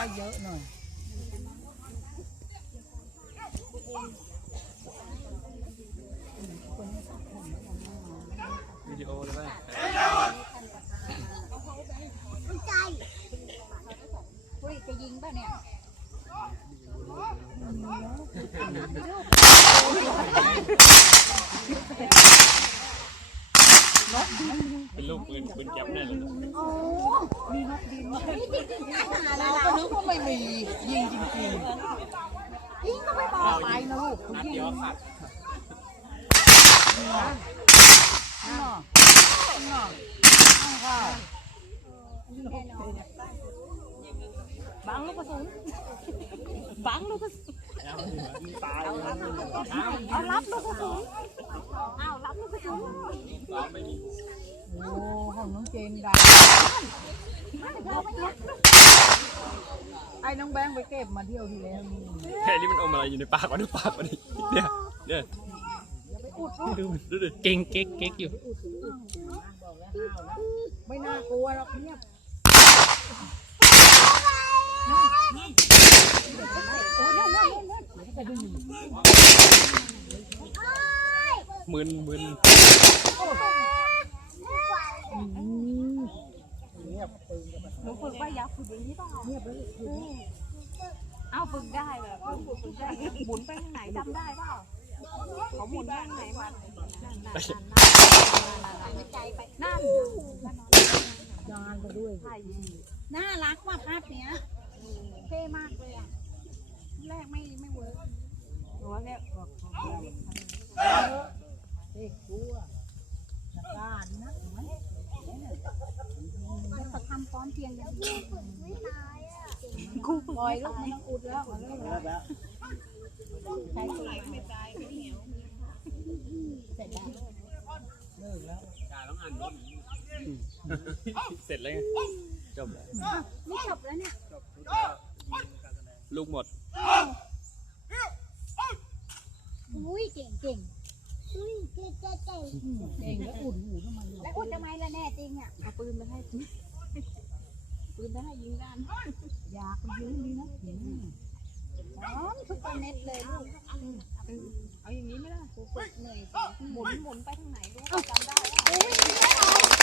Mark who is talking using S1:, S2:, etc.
S1: เยอะหน่อย
S2: วิดีโอเลยไหม
S3: คุยจะยิงป่ะเนี่ย
S2: เป็นลูกปืนแก๊ปแน่เลย
S1: โอ้มีนกดินเราก็นึกว่าไม่มียิงจริงๆยิงก็ไม่บอกไปนะลูกนัดเดียวขาดบังลูกกระสุนบังลูกกระสุนเอารับลูกกระสุนเอารับลูกกระสุน
S2: ไม่มี
S1: โอ้ของน้องเจนได้ไอ้น้องแบงค์ไปเก็บมาเที่ยวที่แล้ว
S2: แค่นี้มันอมอะไรอยู่ในปากวะดูปากวะนี่เนี่ยดูดิเก่งอยู่
S1: ไม่น่ากลัวหรอกเนี่ย
S2: มึน
S3: หนูฝึกว่าอยากฝึกอย่างนี้เปล่าเอาฝึกได้แบบฝึกได้หมุนไปทางไหนจำได้เปล่าเขาหมุนไปทางไหนมาใจไปนั่น
S1: จานไปด้วย
S3: น่ารักว่ะภาพเนี้ยเท่มากเลยอ่ะแรกไม่เวิร์กหนูว่าเนี่ย
S1: เด็กกูอ่ะด้านนะ
S3: เขาทำพร้อมเพียงอย่างนี้
S1: ครูปล่อยลูกมันอุดแล้ว
S3: ใช้ตัวไม่ตายไม่เหนียวเสร็จแล้ว
S1: เลิกแล้ว
S2: การต้องอ่านบทเสร็จแล้วไงจบแล้ว
S3: ไม่จบแล้วเนี่ย
S2: ลูกหมด
S3: อุ้ยเก่งเก่ง
S1: แล้วอุดหูทำไม
S3: แล้วอุดทำไมล่ะแน่จริงอ่ะเอาปืนมาให้ปืนมาให้ยิงกัน
S1: อยากยิงดีนะ
S3: ทุกเน็ตเลยลูกเอาอย่างนี้ไม่ได้ฝึกเหนื่อยหมุนไปทางไหนลูกจำได้